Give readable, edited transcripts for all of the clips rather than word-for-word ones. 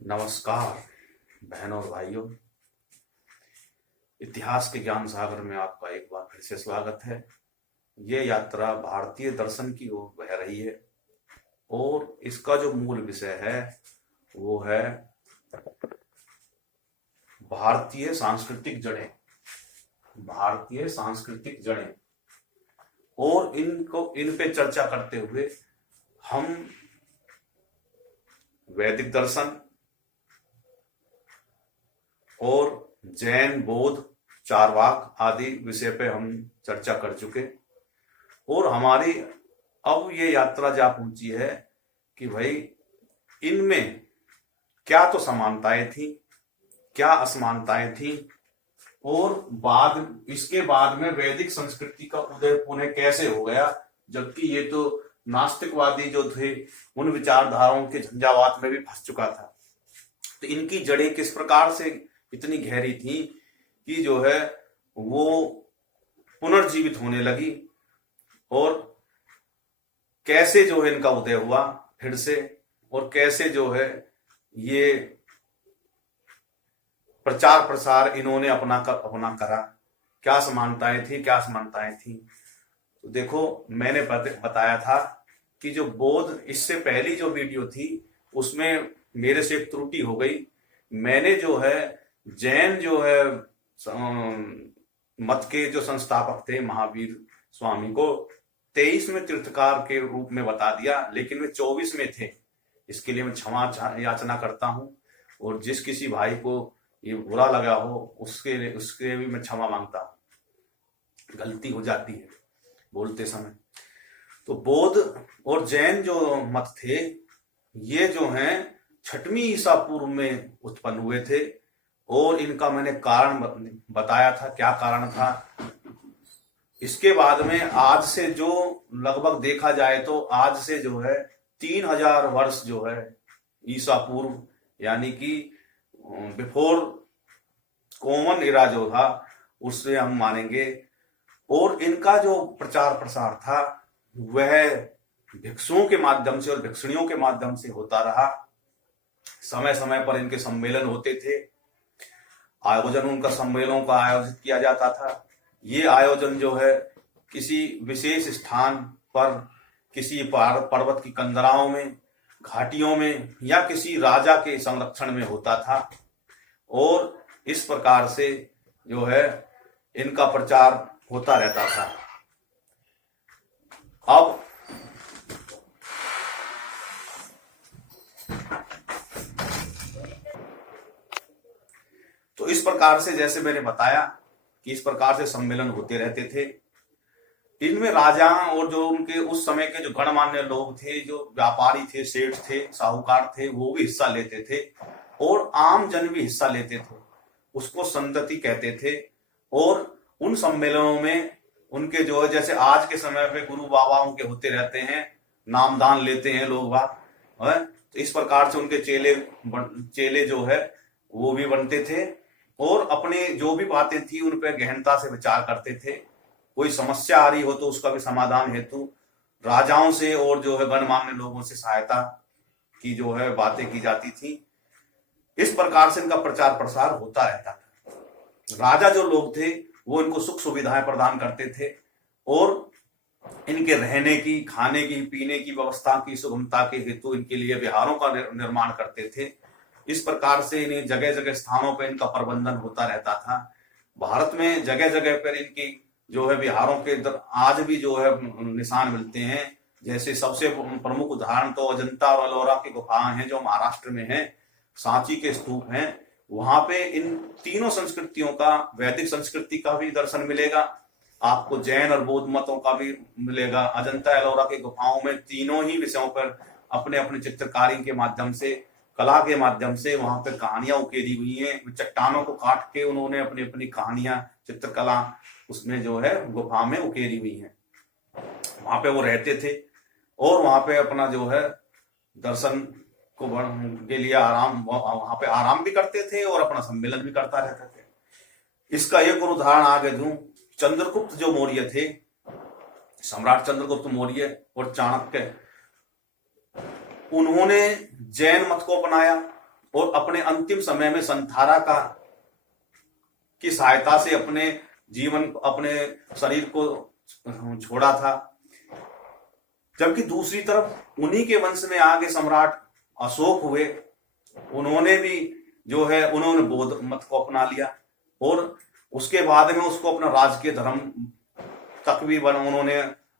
नमस्कार बहनों और भाइयों। इतिहास के ज्ञान सागर में आपका एक बार फिर से स्वागत है। ये यात्रा भारतीय दर्शन की ओर बह रही है और इसका जो मूल विषय है वो है भारतीय सांस्कृतिक जड़ें। भारतीय सांस्कृतिक जड़ें और इन पे चर्चा करते हुए हम वैदिक दर्शन और जैन, बौद्ध, चारवाक आदि विषय पे हम चर्चा कर चुके और हमारी अब ये यात्रा जा पहुंची है कि भाई इनमें क्या तो समानताएं थी, क्या असमानताएं थी और इसके बाद में वैदिक संस्कृति का उदय पुनः कैसे हो गया, जबकि ये तो नास्तिकवादी जो थे उन विचारधाराओं के झंझावात में भी फंस चुका था। तो इनकी जड़ें किस प्रकार से इतनी गहरी थी कि जो है वो पुनर्जीवित होने लगी और कैसे जो है इनका उदय हुआ फिर से और कैसे जो है ये प्रचार प्रसार इन्होंने अपना करा, क्या समानताएं थी, क्या असमानताएं थी। तो देखो, मैंने बताया था कि जो बौद्ध, इससे पहली जो वीडियो थी उसमें मेरे से एक त्रुटि हो गई। मैंने जो है जैन जो है मत के जो संस्थापक थे महावीर स्वामी को 23 में तीर्थकार के रूप में बता दिया, लेकिन वे 24 में थे। इसके लिए मैं क्षमा याचना करता हूं और जिस किसी भाई को ये बुरा लगा हो उसके भी मैं क्षमा मांगता हूं। गलती हो जाती है बोलते समय। तो बौद्ध और जैन जो मत थे ये जो हैं 6वीं ईसा पूर्व में उत्पन्न हुए थे और इनका मैंने कारण बताया था, क्या कारण था। इसके बाद में आज से जो लगभग देखा जाए तो आज से जो है 3000 वर्ष जो है ईसा पूर्व, यानी कि बिफोर कॉमन एरा जो था उससे हम मानेंगे। और इनका जो प्रचार प्रसार था वह भिक्षुओं के माध्यम से और भिक्षुणियों के माध्यम से होता रहा। समय समय पर इनके सम्मेलन होते थे, आयोजन उनका सम्मेलनों का आयोजित किया जाता था। ये आयोजन जो है किसी विशेष स्थान पर, किसी पर्वत की कंदराओं में, घाटियों में या किसी राजा के संरक्षण में होता था और इस प्रकार से जो है इनका प्रचार होता रहता था। अब तो इस प्रकार से, जैसे मैंने बताया कि इस प्रकार से सम्मेलन होते रहते थे। इनमें राजा और जो उनके उस समय के जो गणमान्य लोग थे, जो व्यापारी थे, सेठ थे, साहूकार थे, वो भी हिस्सा लेते थे और आम जन भी हिस्सा लेते थे। उसको संतति कहते थे। और उन सम्मेलनों में उनके जो है, जैसे आज के समय पे गुरु बाबा उनके होते रहते हैं, नामदान लेते हैं लोग बाग, तो इस प्रकार से उनके चेले जो है वो भी बनते थे और अपने जो भी बातें थी उन पर गहनता से विचार करते थे। कोई समस्या आ रही हो तो उसका भी समाधान हेतु राजाओं से और जो है गणमान्य लोगों से सहायता की जो है बातें की जाती थी। इस प्रकार से इनका प्रचार प्रसार होता रहता था। राजा जो लोग थे वो इनको सुख सुविधाएं प्रदान करते थे और इनके रहने की, खाने की, पीने की व्यवस्था की सुगमता के हेतु इनके लिए विहारों का निर्माण करते थे। इस प्रकार से इन्हें जगह जगह स्थानों पर इनका प्रबंधन होता रहता था। भारत में जगह जगह पर इनकी जो है विहारों के आज भी जो है निशान मिलते हैं। जैसे सबसे प्रमुख उदाहरण तो अजंता और एलोरा की गुफाएं हैं जो महाराष्ट्र में है, सांची के स्तूप हैं। वहां पे इन तीनों संस्कृतियों का, वैदिक संस्कृति का भी दर्शन मिलेगा आपको, जैन और बौद्ध मतों का भी मिलेगा। अजंता एलोरा की गुफाओं में तीनों ही विषयों पर अपने अपने चित्रकारी के माध्यम से, कला के माध्यम से वहां पे कहानियां उकेरी हुई हैं। चट्टानों को काट के उन्होंने अपनी अपनी कहानियां, चित्रकला उसमें जो है गुफा में उकेरी हुई है। वहां पे वो रहते थे और वहां पे अपना जो है दर्शन को के लिए वहां पे आराम भी करते थे और अपना सम्मेलन भी करता रहते थे। इसका एक और उदाहरण आगे दूं, चंद्रगुप्त जो मौर्य थे, सम्राट चंद्रगुप्त मौर्य और चाणक्य, उन्होंने जैन मत को अपनाया और अपने अंतिम समय में संथारा का की सहायता से अपने अपने शरीर को छोड़ा था। जबकि दूसरी तरफ उन्हीं के वंश में आगे सम्राट अशोक हुए, उन्होंने भी जो है उन्होंने बौद्ध मत को अपना लिया और उसके बाद में उसको अपना राजकीय धर्म तक भी उन्होंने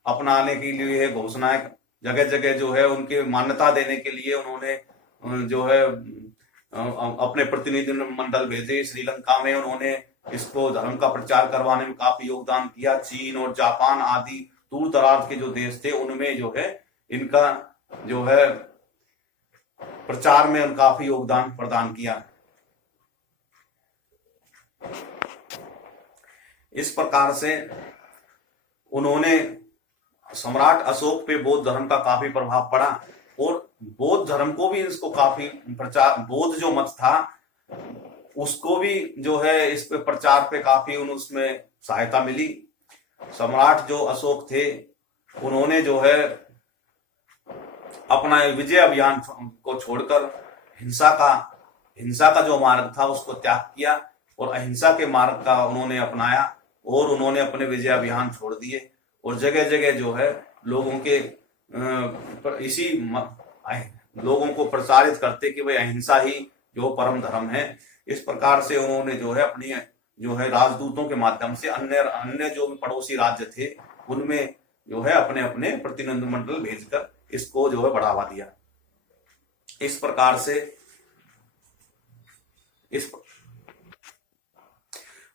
अपनाने के लिए घोषणाएं जगह जगह जो है उनकी मान्यता देने के लिए उन्होंने जो है अपने प्रतिनिधि मंडल भेजे। श्रीलंका में उन्होंने इसको धर्म का प्रचार करवाने में काफी योगदान किया। चीन और जापान आदि दूर दराज के जो देश थे उनमें जो है इनका जो है प्रचार में काफी योगदान प्रदान किया। इस प्रकार से उन्होंने सम्राट अशोक पे बौद्ध धर्म का काफी प्रभाव पड़ा और बौद्ध धर्म को भी इसको काफी प्रचार, बौद्ध जो मत था उसको भी जो है इस पे प्रचार पे काफी उसमें सहायता मिली। सम्राट जो अशोक थे उन्होंने जो है अपना विजय अभियान को छोड़कर हिंसा का जो मार्ग था उसको त्याग किया और अहिंसा के मार्ग का उन्होंने अपनाया और उन्होंने अपने विजय अभियान छोड़ दिए और जगह जगह जो है लोगों के लोगों को प्रसारित करते कि भाई अहिंसा ही जो परम धर्म है। इस प्रकार से उन्होंने जो है अपनी जो है राजदूतों के माध्यम से अन्य जो पड़ोसी राज्य थे उनमें जो है अपने अपने प्रतिनिधि मंडल भेजकर इसको जो है बढ़ावा दिया। इस प्रकार से इस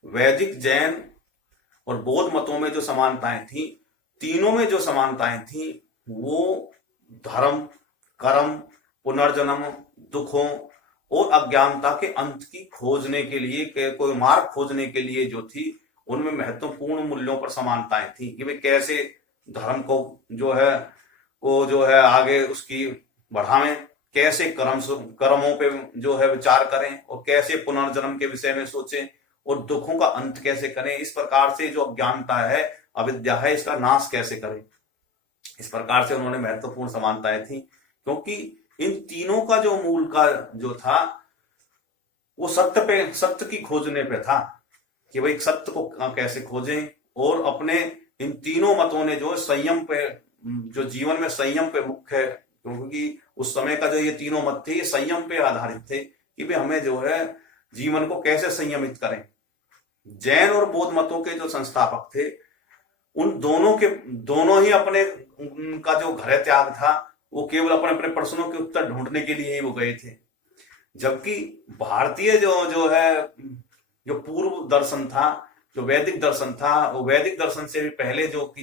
वैदिक, जैन और बौद्ध मतों में जो समानताएं थी, तीनों में जो समानताएं थी वो धर्म, कर्म, पुनर्जन्म, दुखों और अज्ञानता के अंत की खोजने के लिए, कोई मार्ग खोजने के लिए जो थी उनमें महत्वपूर्ण मूल्यों पर समानताएं थी कि वे कैसे धर्म को जो है आगे उसकी बढ़ावें, कैसे कर्मों पे जो है विचार करें और कैसे पुनर्जन्म के विषय में सोचें और दुखों का अंत कैसे करें। इस प्रकार से जो अज्ञानता है, अविद्या है, इसका नाश कैसे करें। इस प्रकार से उन्होंने महत्वपूर्ण समानताएं थी क्योंकि इन तीनों का जो मूल का जो था वो सत्य की खोजने पे था कि भाई सत्य को कैसे खोजें। और अपने इन तीनों मतों ने जो संयम पे, जो जीवन में संयम पे मुख्य, क्योंकि उस समय का जो ये तीनों मत थे ये संयम पे आधारित थे कि भाई हमें जो है जीवन को कैसे संयमित करें। जैन और बौद्ध मतों के जो संस्थापक थे उन दोनों ही अपने उनका जो गृह त्याग था वो केवल अपने अपने प्रश्नों के उत्तर ढूंढने के लिए ही वो गए थे। जबकि भारतीय जो पूर्व दर्शन था, जो वैदिक दर्शन था, वो वैदिक दर्शन से भी पहले जो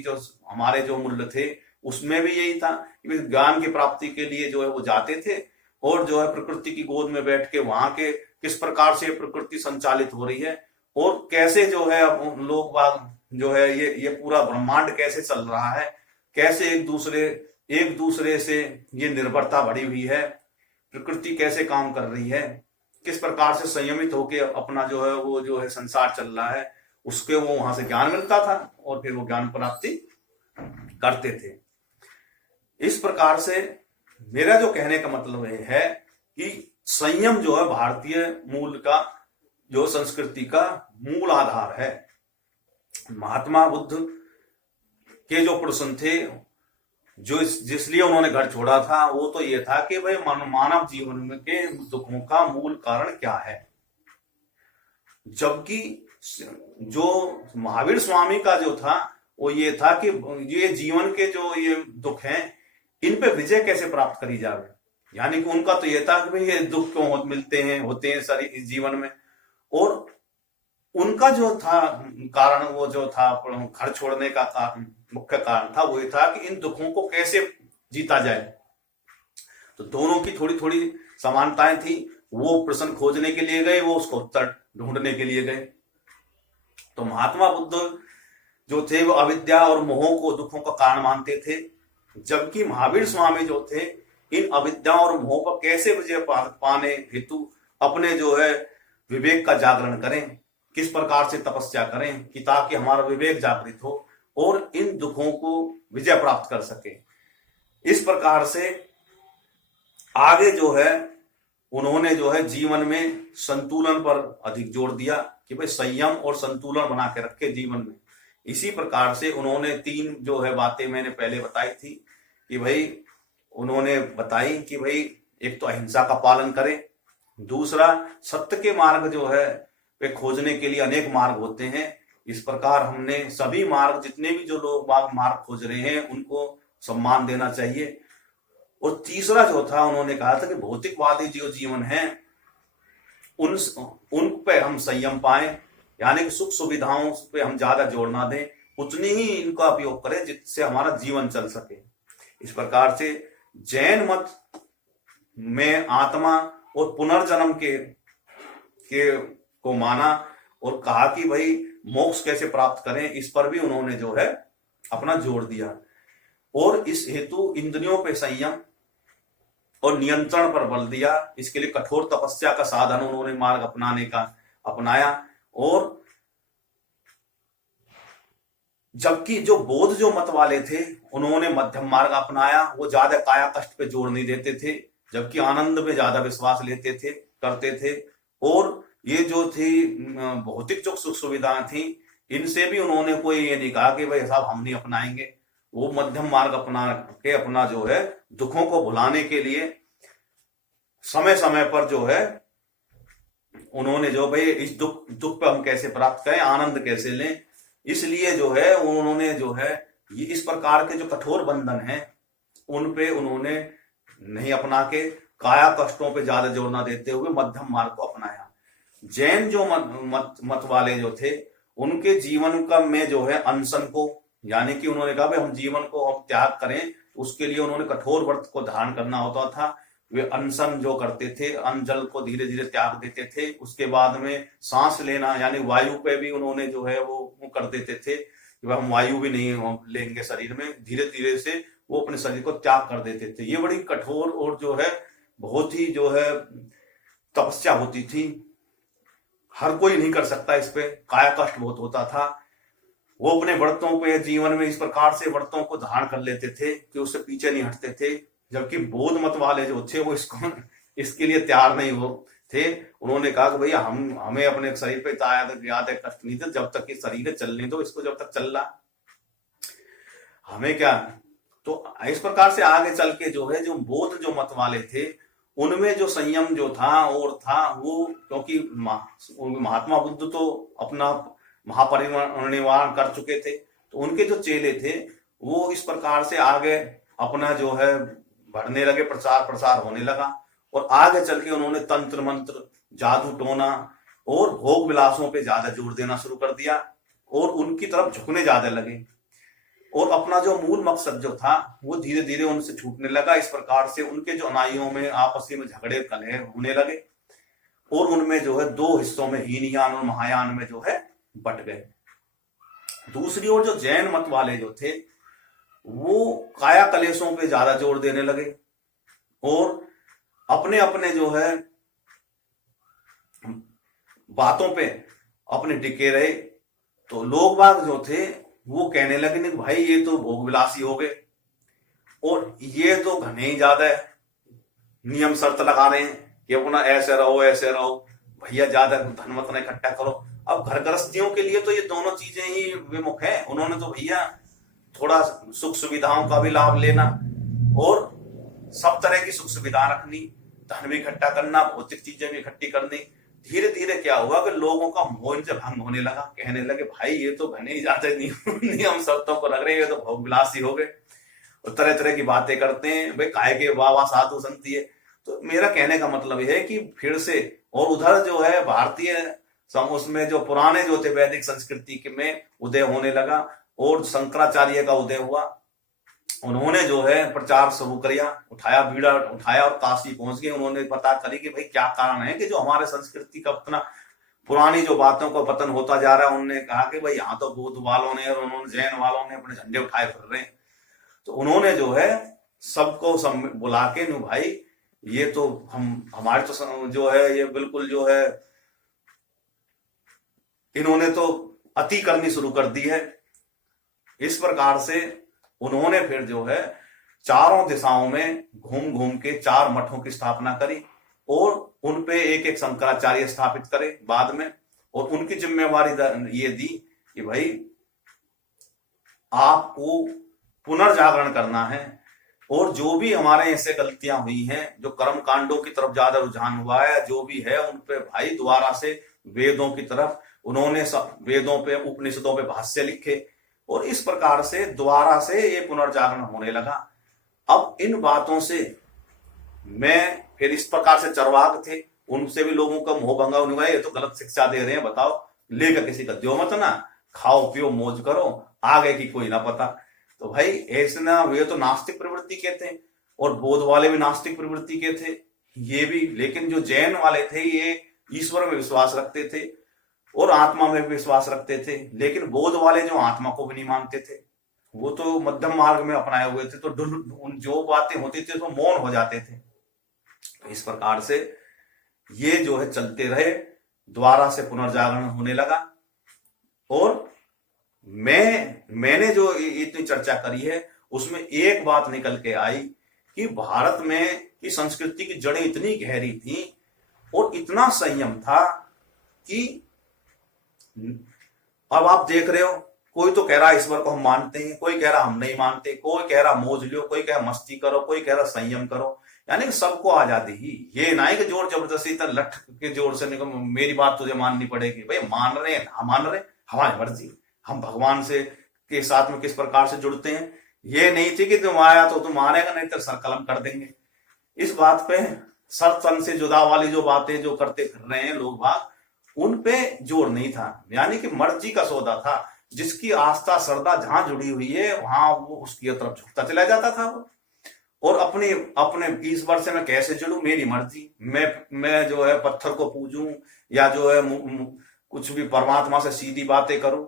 हमारे जो मूल्य थे उसमें भी यही था कि ज्ञान की प्राप्ति के लिए जो है वो जाते थे और जो है प्रकृति की गोद में बैठ के वहां के किस प्रकार से प्रकृति संचालित हो रही है और कैसे जो है लोग बाग जो है ये पूरा ब्रह्मांड कैसे चल रहा है, कैसे एक दूसरे से ये निर्भरता बढ़ी हुई है, प्रकृति कैसे काम कर रही है, किस प्रकार से संयमित होकर अपना जो है वो जो है संसार चल रहा है, उसके वो वहां से ज्ञान मिलता था और फिर वो ज्ञान प्राप्ति करते थे। इस प्रकार से मेरा जो कहने का मतलब ये है कि संयम जो है भारतीय मूल का जो संस्कृति का मूल आधार है। महात्मा बुद्ध के जो प्रश्न थे जो जिसलिए उन्होंने घर छोड़ा था वो तो ये था कि भाई मानव जीवन में के दुखों का मूल कारण क्या है। जबकि जो महावीर स्वामी का जो था वो ये था कि ये जीवन के जो ये दुख हैं इन पे विजय कैसे प्राप्त करी जाए। यानी कि उनका तो ये था कि भाई ये दुख क्यों होते हैं सारी इस जीवन में, और उनका जो था कारण वो जो था घर छोड़ने का मुख्य कारण था वो ये था कि इन दुखों को कैसे जीता जाए। तो दोनों की थोड़ी थोड़ी समानताएं थी। वो प्रश्न खोजने के लिए गए, वो उसको उत्तर ढूंढने के लिए गए। तो महात्मा बुद्ध जो थे वो अविद्या और मोह को दुखों का कारण मानते थे, जबकि महावीर स्वामी जो थे इन अविद्या और मोह पर कैसे विजय पाने हेतु अपने जो है विवेक का जागरण करें, किस प्रकार से तपस्या करें कि ताकि हमारा विवेक जागृत हो और इन दुखों को विजय प्राप्त कर सके। इस प्रकार से आगे जो है उन्होंने जो है जीवन में संतुलन पर अधिक जोर दिया कि भाई संयम और संतुलन बना के रखे जीवन में। इसी प्रकार से उन्होंने 3 जो है बातें मैंने पहले बताई थी कि भाई उन्होंने बताई कि भाई एक तो अहिंसा का पालन करें, दूसरा सत्य के मार्ग जो है वे खोजने के लिए अनेक मार्ग होते हैं। इस प्रकार हमने सभी मार्ग, जितने भी जो लोग मार्ग खोज रहे हैं उनको सम्मान देना चाहिए। और तीसरा जो था उन्होंने कहा था कि भौतिकवादी जो जीवन है उन पे हम संयम पाए, यानी कि सुख सुविधाओं पे हम ज्यादा जोर ना दें, उतनी ही इनका उपयोग करें जिससे हमारा जीवन चल सके। इस प्रकार से जैन मत में आत्मा और पुनर्जन्म के को माना और कहा कि भाई मोक्ष कैसे प्राप्त करें, इस पर भी उन्होंने जो है अपना जोर दिया। और इस हेतु इंद्रियों पे संयम और नियंत्रण पर बल दिया। इसके लिए कठोर तपस्या का साधन उन्होंने मार्ग अपनाया। और जबकि जो बौद्ध जो मत वाले थे उन्होंने मध्यम मार्ग अपनाया, वो ज्यादा काया कष्ट पे जोर नहीं देते थे, जबकि आनंद में ज्यादा विश्वास करते थे। और ये जो थी भौतिक जो सुख सुविधाएं थी, इनसे भी उन्होंने कोई ये नहीं कहा कि भाई साहब हम नहीं अपनाएंगे। वो मध्यम मार्ग अपना के अपना जो है दुखों को भुलाने के लिए समय समय पर जो है उन्होंने जो भाई इस दुख पे हम कैसे प्राप्त करें, आनंद कैसे लें, इसलिए जो है उन्होंने जो है ये इस प्रकार के जो कठोर बंधन हैं उन पे उन्होंने नहीं अपना के काया कष्टों पे ज्यादा जोर न देते हुए मध्यम मार्ग को अपनाया। जैन जो मत वाले जो थे उनके जीवन का में जो है अनशन को, यानी कि उन्होंने कहा भाई हम जीवन को हम त्याग करें, उसके लिए उन्होंने कठोर व्रत को धारण करना होता था। वे अनशन जो करते थे, अन्न जल को धीरे धीरे त्याग देते थे। उसके बाद में सांस लेना यानी वायु पे भी उन्होंने जो है वो कर देते थे कि हम वायु भी नहीं लेंगे शरीर में, धीरे धीरे से वो अपने शरीर को त्याग कर देते थे। ये बड़ी कठोर और जो है बहुत ही जो है तपस्या होती थी, हर कोई नहीं कर सकता, इस पे काया कष्ट बहुत होता था। वो अपने व्रतों पे जीवन में इस प्रकार से व्रतों को धारण कर लेते थे कि उससे पीछे नहीं हटते थे। जबकि बौद्ध मत वाले जो थे वो इसके लिए तैयार नहीं हो थे। उन्होंने कहा कि भैया हमें अपने शरीर पे ज्यादा कष्ट नहीं थे, जब तक ये शरीर चलने दो, इसको जब तक चल रहा हमें क्या। तो इस प्रकार से आगे चल के जो है जो बौद्ध जो मत वाले थे उनमें जो संयम जो था और था वो, क्योंकि महात्मा बुद्ध तो अपना महापरिनिर्वाण कर चुके थे, तो उनके जो चेले थे वो इस प्रकार से आगे अपना जो है बढ़ने लगे, प्रचार प्रसार होने लगा। और आगे चल के उन्होंने तंत्र मंत्र, जादू टोना और भोग विलासों पे ज्यादा जोर देना शुरू कर दिया और उनकी तरफ झुकने ज्यादा लगे। और अपना जो मूल मकसद जो था वो धीरे धीरे उनसे छूटने लगा। इस प्रकार से उनके जो अनुयायियों में आपस में झगड़े कलह होने लगे और उनमें जो है 2 हिस्सों में हीनयान और महायान में जो है बट गए। दूसरी ओर जो जैन मत वाले जो थे वो काया कलेशों पे ज्यादा जोर देने लगे और अपने अपने जो है बातों पे अपने टिके रहे। तो लोग बाग जो थे वो कहने लगे नहीं भाई ये तो भोग विलासी हो गए और ये तो घने ही ज्यादा नियम शर्त लगा रहे हैं कि अपना ऐसे रहो भैया, ज्यादा धन मत इकट्ठा करो। अब घर गृहस्थियों के लिए तो ये दोनों चीजें ही विमुख है। उन्होंने तो भैया थोड़ा सुख सुविधाओं का भी लाभ लेना और सब तरह की सुख सुविधा रखनी, धन भी इकट्ठा करना, भौतिक चीजें भी इकट्ठी करनी। धीरे धीरे क्या हुआ कि लोगों का मोह इनसे भंग होने लगा, कहने लगे भाई ये तो घने ही ज्यादा नियम शर्तों को लग रहे हैं, ये तो भोग विलासी हो गए और तरह तरह की बातें करते हैं, भाई काय के वाह साधु संती है। तो मेरा कहने का मतलब यह है कि फिर से और उधर जो है भारतीय उसमें जो पुराने जो थे वैदिक संस्कृति में उदय होने लगा और शंकराचार्य का उदय हुआ। उन्होंने जो है प्रचार शुरू किया, बीड़ा उठाया और काशी पहुंच गए। उन्होंने पता करी कि भाई क्या कारण है कि जो हमारे संस्कृति का अपना पुरानी जो बातों का पतन होता जा रहा है। उन्होंने कहा कि भाई यहाँ तो बौद्ध वालों ने और उन्होंने जैन वालों ने अपने झंडे उठाए फिर रहे हैं। तो उन्होंने जो है सबको बुला के भाई ये तो हमारे तो जो है ये बिल्कुल जो है इन्होंने तो अति करनी शुरू कर दी है। इस प्रकार से उन्होंने फिर जो है चारों दिशाओं में घूम घूम के 4 मठों की स्थापना करी और उनपे एक एक शंकराचार्य स्थापित करे बाद में, और उनकी जिम्मेवारी ये दी कि भाई आपको पुनर्जागरण करना है, और जो भी हमारे ऐसे गलतियां हुई हैं, जो कर्म कांडों की तरफ ज्यादा रुझान हुआ है, जो भी है उन पे भाई दोबारा से वेदों की तरफ, उन्होंने वेदों पे उपनिषदों पे भाष्य लिखे, और इस प्रकार से दोबारा से ये पुनर्जागरण होने लगा। अब इन बातों से मैं फिर इस प्रकार से चरवाक थे, उनसे भी लोगों का मोह भंगा होने लगा, ये तो गलत शिक्षा दे रहे हैं, बताओ लेकर किसी का द्यो मत ना, खाओ पियो मौज करो, आगे की कोई ना पता। तो भाई ऐसे ना, वे तो नास्तिक प्रवृत्ति के थे, और बौद्ध वाले भी नास्तिक प्रवृत्ति के थे ये भी, लेकिन जो जैन वाले थे ये ईश्वर में विश्वास रखते थे और आत्मा में भी विश्वास रखते थे, लेकिन बौद्ध वाले जो आत्मा को भी नहीं मानते थे, वो तो मध्यम मार्ग में अपनाए हुए थे, तो जो बातें होती थी तो मौन हो जाते थे। तो इस प्रकार से ये जो है चलते रहे, दोबारा से पुनर्जागरण होने लगा। और मैंने जो इतनी चर्चा करी है उसमें एक बात निकल के आई कि भारत में की संस्कृति की जड़ें इतनी गहरी थी और इतना संयम था कि अब आप देख रहे हो, कोई तो कह रहा ईश्वर को हम मानते हैं, कोई कह रहा हम नहीं मानते, कोई कह रहा मौज लो, कोई कह रहा मस्ती करो, कोई कह रहा संयम करो, यानी कि सबको आजादी ही। ये ना है कि जोर जबरदस्ती लठ के जोर से मेरी बात तुझे माननी पड़ेगी। भाई मान रहे हैं ना मान रहे, हमारी मर्जी। हम भगवान से के साथ में किस प्रकार से जुड़ते हैं, ये नहीं थी कि तुम आया तो तुम मानेगा, नहीं तो सर कलम कर देंगे। इस बात पे सर तन से जुदा वाली जो बातें जो करते फिर रहे हैं लोग बाग, उन पे जोर नहीं था, यानी कि मर्जी का सौदा था। जिसकी आस्था श्रद्धा जहां जुड़ी हुई है वहां वो उसकी तरफ झुकता चला जाता था वो। और अपने ईश्वर से मैं कैसे जुड़ूं, मेरी मर्जी। मैं जो है पत्थर को पूजूं, या जो है कुछ भी परमात्मा से सीधी बातें करूं,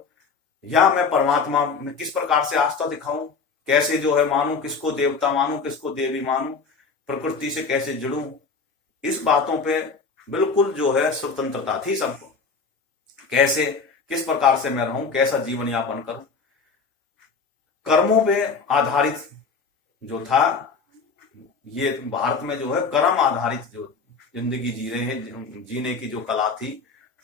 या मैं परमात्मा में किस प्रकार से आस्था दिखाऊं, कैसे जो है मानूं, किसको देवता मानूं, किसको देवी मानूं, प्रकृति से कैसे जुड़ूं, इस बातों पे बिल्कुल जो है स्वतंत्रता थी सबको। कैसे किस प्रकार से मैं रहूं, कैसा जीवन यापन करूं, कर्मों पे आधारित जो था। ये भारत में जो है कर्म आधारित जो जिंदगी जी रहे हैं, जीने की जो कला थी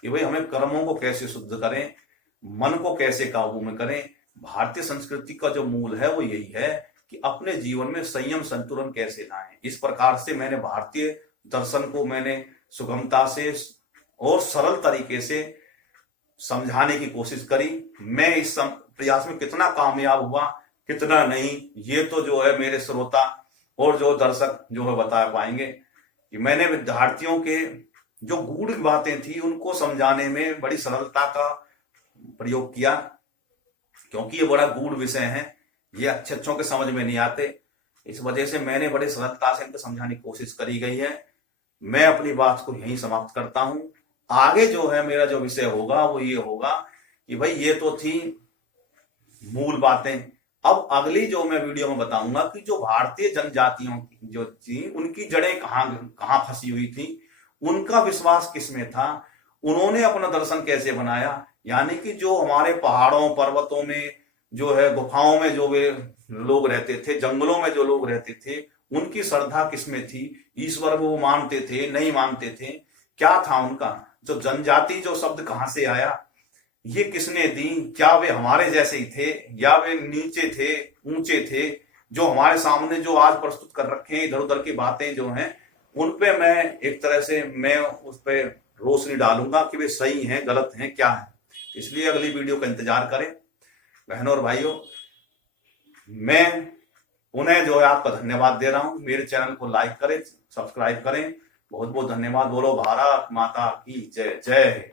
कि भाई हमें कर्मों को कैसे शुद्ध करें, मन को कैसे काबू में करें। भारतीय संस्कृति का जो मूल है वो यही है कि अपने जीवन में संयम संतुलन कैसे लाएं। इस प्रकार से मैंने भारतीय दर्शन को मैंने सुगमता से और सरल तरीके से समझाने की कोशिश करी। मैं इस प्रयास में कितना कामयाब हुआ कितना नहीं, ये तो जो है मेरे श्रोता और जो दर्शक जो है बता पाएंगे कि मैंने विद्यार्थियों के जो गूढ़ बातें थी उनको समझाने में बड़ी सरलता का प्रयोग किया, क्योंकि ये बड़ा गूढ़ विषय है, ये अच्छों के समझ में नहीं आते। इस वजह से मैंने बड़ी सरलता से इनको समझाने की कोशिश करी गई है। मैं अपनी बात को यहीं समाप्त करता हूं। आगे जो है मेरा जो विषय होगा वो ये होगा कि भाई ये तो थी मूल बातें। अब अगली जो मैं वीडियो में बताऊंगा कि जो भारतीय जनजातियों की जो थी उनकी जड़ें कहां फंसी हुई थी, उनका विश्वास किसमें था, उन्होंने अपना दर्शन कैसे बनाया। यानी कि जो हमारे पहाड़ों पर्वतों में जो है गुफाओं में जो वे लोग रहते थे, जंगलों में जो लोग रहते थे, उनकी श्रद्धा किसमें थी, ईश्वर वो मानते थे नहीं मानते थे, क्या था उनका। जो जनजाति जो शब्द कहां से आया, ये किसने दी, क्या वे हमारे जैसे ही थे या वे नीचे थे ऊंचे थे। जो हमारे सामने जो आज प्रस्तुत कर रखे हैं इधर उधर की बातें जो हैं, उन पे मैं एक तरह से मैं उस पर रोशनी डालूंगा कि वे सही हैं गलत हैं क्या है। इसलिए अगली वीडियो का इंतजार करें बहनों और भाइयों। मैं पुनः जो है आपका धन्यवाद दे रहा हूं। मेरे चैनल को लाइक करें, सब्सक्राइब करें। बहुत बहुत धन्यवाद। बोलो भारत माता की जय जय।